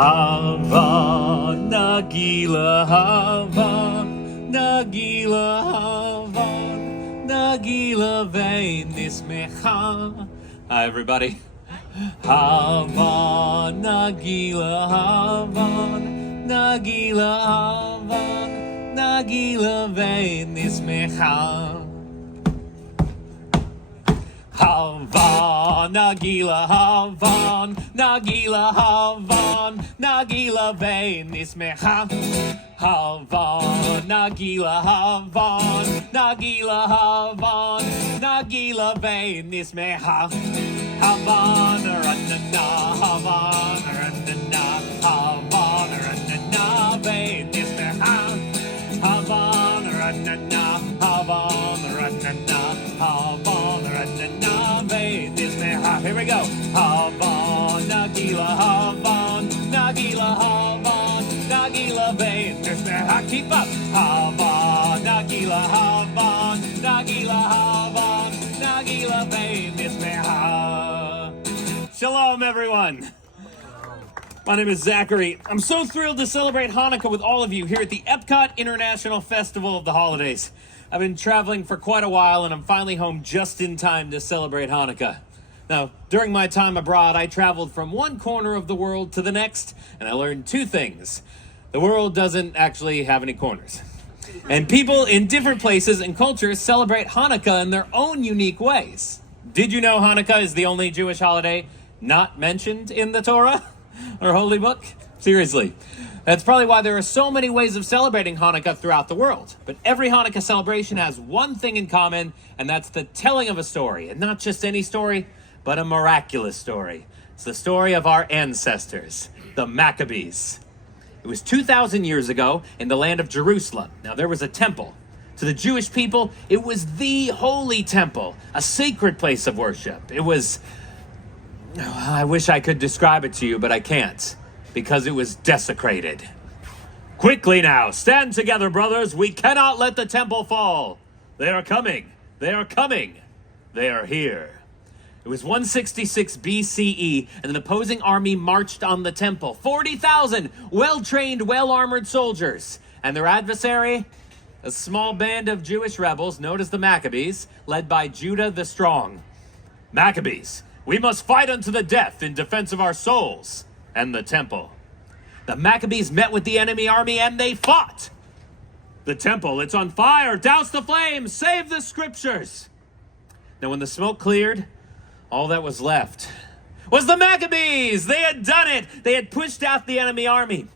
Hava Nagila Hava Nagila Hava Nagila Ve'nismecha. Hi everybody. Hava Nagila Hava Nagila Hava Nagila Ve'nismecha. Havan, Nagila, Havan, Nagila, Havan, Nagila, Ve'nismecha. Havan, Nagila, Havan, Nagila, Havan, Nagila, Ve'nismecha. Havan, Ranana, Havan, Ranana, Havan, Ranana, Ve'nismecha. Havan, Ranana, Havan, Ranana, Havan, Ranana. Here we go. Havan, Nagila, Havan, Nagila, Havan, Nagila, Ve'nismecha. Keep up. Havan, Nagila, Havan, Nagila, Havan, Nagila, Ve'nismecha. Shalom, everyone. My name is Zachary. I'm so thrilled to celebrate Hanukkah with all of you here at the EPCOT International Festival of the Holidays. I've been traveling for quite a while, and I'm finally home just in time to celebrate Hanukkah. Now, during my time abroad, I traveled from one corner of the world to the next, and I learned two things. The world doesn't actually have any corners. And people in different places and cultures celebrate Hanukkah in their own unique ways. Did you know Hanukkah is the only Jewish holiday not mentioned in the Torah or Holy Book? Seriously. That's probably why there are so many ways of celebrating Hanukkah throughout the world. But every Hanukkah celebration has one thing in common, and that's the telling of a story. And not just any story, but a miraculous story. It's the story of our ancestors, the Maccabees. It was 2,000 years ago in the land of Jerusalem. Now, there was a temple. To the Jewish people, it was the holy temple, a sacred place of worship. It was... I wish I could describe it to you, but I can't, because it was desecrated. Quickly now, stand together, brothers. We cannot let the temple fall. They are coming. They are coming. They are here. It was 166 BCE, and an opposing army marched on the temple. 40,000 well-trained, well-armored soldiers. And their adversary? A small band of Jewish rebels known as the Maccabees, led by Judah the Strong. Maccabees, we must fight unto the death in defense of our souls and the temple. The Maccabees met with the enemy army and they fought. The temple, it's on fire. Douse the flames. Save the scriptures. Now, when the smoke cleared, all that was left was the Maccabees. They had done it. They had pushed out the enemy army.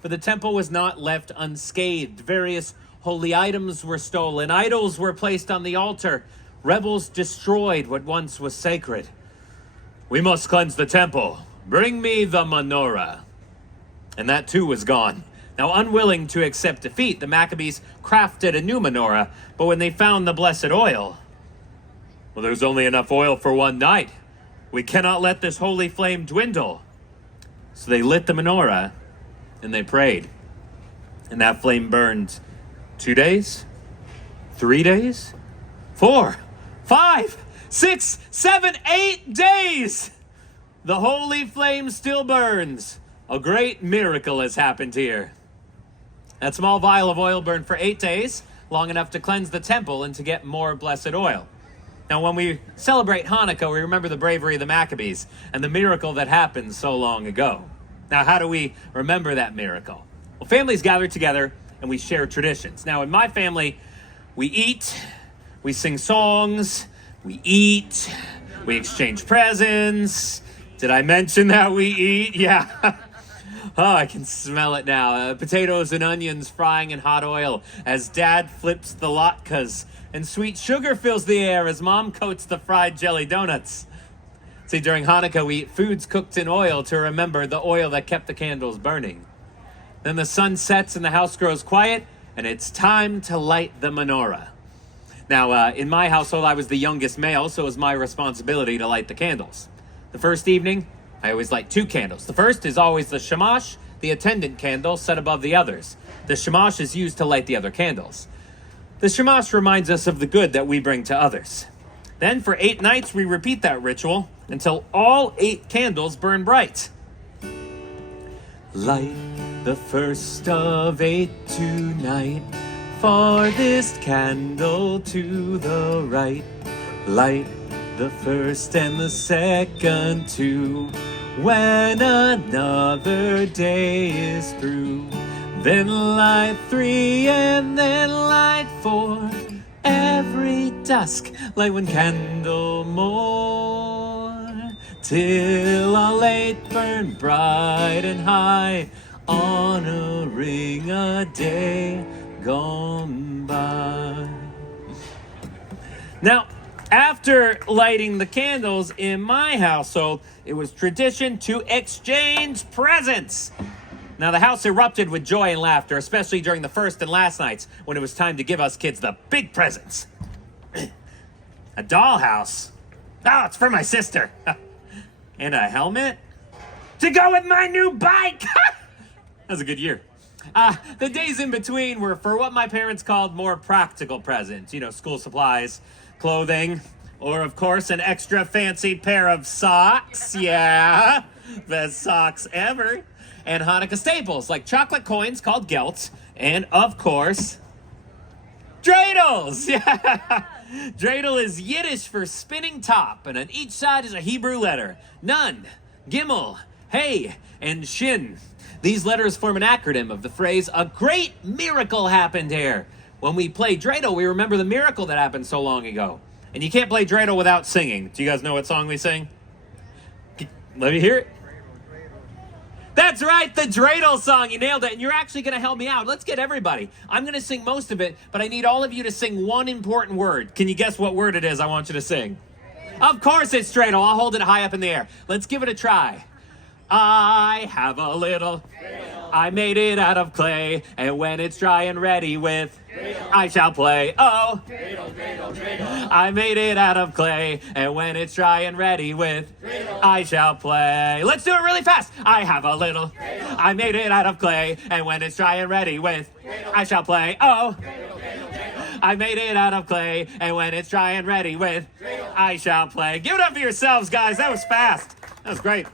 For the temple was not left unscathed. Various holy items were stolen. Idols were placed on the altar. Rebels destroyed what once was sacred. We must cleanse the temple. Bring me the menorah. And that too was gone. Now, unwilling to accept defeat, the Maccabees crafted a new menorah. But when they found the blessed oil, well, there's only enough oil for one night. We cannot let this holy flame dwindle. So they lit the menorah and they prayed. And that flame burned 2 days, 3 days, 4, 5, 6, 7, 8 days. The holy flame still burns. A great miracle has happened here. That small vial of oil burned for 8 days, long enough to cleanse the temple and to get more blessed oil. Now, when we celebrate Hanukkah, we remember the bravery of the Maccabees and the miracle that happened so long ago. Now, how do we remember that miracle? Well, families gather together and we share traditions. Now, in my family, we eat, we sing songs, we eat, we exchange presents. Did I mention that we eat? Yeah. Oh, I can smell it now. Potatoes and onions frying in hot oil as Dad flips the latkes, and sweet sugar fills the air as Mom coats the fried jelly donuts. See, during Hanukkah, we eat foods cooked in oil to remember the oil that kept the candles burning. Then the sun sets and the house grows quiet, and it's time to light the menorah. Now, in my household, I was the youngest male, so it was my responsibility to light the candles. The first evening, I always light 2 candles. The first is always the shamash, the attendant candle set above the others. The shamash is used to light the other candles. The shamash reminds us of the good that we bring to others. Then for 8 nights, we repeat that ritual until all 8 candles burn bright. Light the first of 8 tonight, farthest candle to the right. Light the first and the second too, when another day is through. Then light 3 and then light 4, every dusk light one candle more, till all 8 burn bright and high, honoring a day gone by. Now, after lighting the candles in my household, it was tradition to exchange presents. Now, the house erupted with joy and laughter, especially during the first and last nights when it was time to give us kids the big presents. A dollhouse? Oh, it's for my sister. And a helmet? To go with my new bike! That was a good year. The days in between were for what my parents called more practical presents. You know, school supplies, clothing, or of course an extra fancy pair of socks. Yeah, best socks ever. And Hanukkah staples like chocolate coins called gelts, and of course, dreidels. Yeah, dreidel is Yiddish for spinning top, and on each side is a Hebrew letter: Nun, Gimel, Hey, and Shin. These letters form an acronym of the phrase, "A great miracle happened here." When we play dreidel, we remember the miracle that happened so long ago. And you can't play dreidel without singing. Do you guys know what song we sing? Let me hear it. That's right, the dreidel song. You nailed it, and you're actually going to help me out. Let's get everybody. I'm going to sing most of it, but I need all of you to sing one important word. Can you guess what word it is I want you to sing? Of course it's dreidel. I'll hold it high up in the air. Let's give it a try. I have a little, I made it out of clay, and when it's dry and ready with, I shall play. Oh, I made it out of clay, and when it's dry and ready with, I shall play. Let's do it really fast. I have a little, I made it out of clay, and when it's dry and ready with, I shall play. Oh, I made it out of clay, and when it's dry and ready with, I shall play. Give it up for yourselves, guys. That was fast. That was great.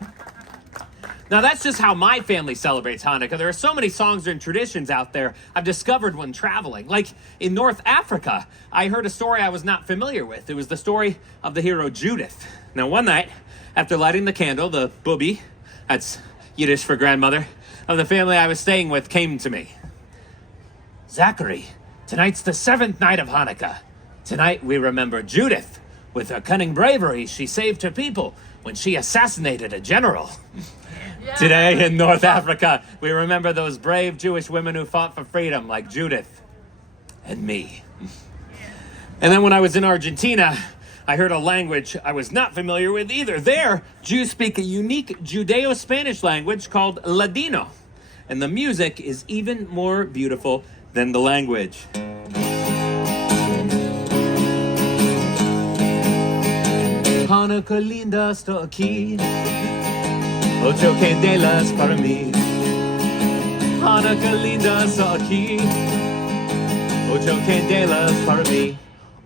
Now, that's just how my family celebrates Hanukkah. There are so many songs and traditions out there I've discovered when traveling. Like in North Africa, I heard a story I was not familiar with. It was the story of the hero Judith. Now, one night, after lighting the candle, the bubi, that's Yiddish for grandmother, of the family I was staying with came to me. Zachary, tonight's the 7th night of Hanukkah. Tonight we remember Judith. With her cunning bravery, she saved her people when she assassinated a general. Today in North Africa, we remember those brave Jewish women who fought for freedom, like Judith and me. And then when I was in Argentina, I heard a language I was not familiar with either. There, Jews speak a unique Judeo-Spanish language called Ladino. And the music is even more beautiful than the language. Hanukkah linda, sto aquí. Ocho candelas para mí. Hanukkah linda, sto aquí. Ocho candelas para mí.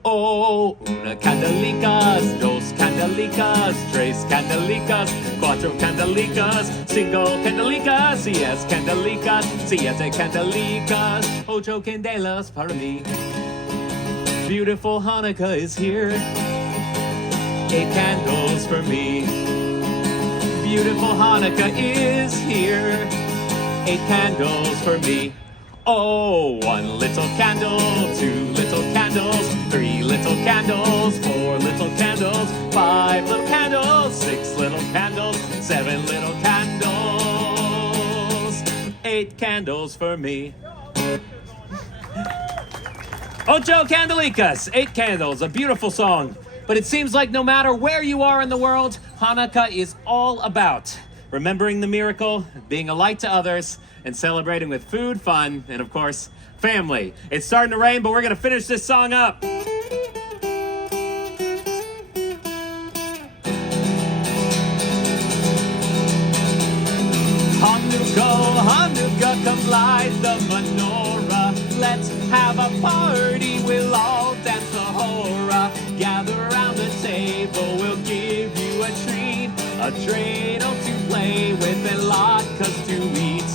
Oh, una candelicas, dos candelicas, tres candelicas, cuatro candelicas, cinco candelicas, siete candelicas, siete candelicas, ocho candelas para mí. Beautiful Hanukkah is here. 8 candles for me. Beautiful Hanukkah is here. 8 candles for me. Oh, 1 little candle, 2 little candles, 3 little candles, 4 little candles, 5 little candles, 6 little candles, 7 little candles, 8 candles for me. Ocho candelicas, 8 candles, a beautiful song. But it seems like no matter where you are in the world, Hanukkah is all about remembering the miracle, being a light to others, and celebrating with food, fun, and of course, family. It's starting to rain, but we're going to finish this song up. Hanukkah, Hanukkah, come light the menorah. Let's have a party, we'll all dance the hora. Gather around the table, we'll give you a treat. A dreidel to play with and latkes to eat.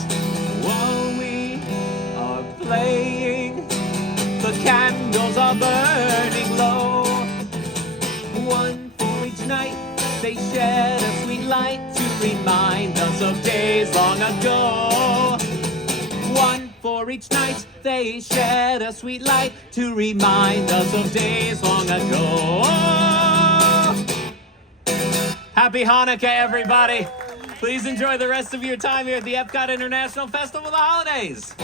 playing, the candles are burning low. One for each night, they shed a sweet light to remind us of days long ago. One for each night, they shed a sweet light to remind us of days long ago. Happy Hanukkah, everybody! Please enjoy the rest of your time here at the EPCOT International Festival of the Holidays.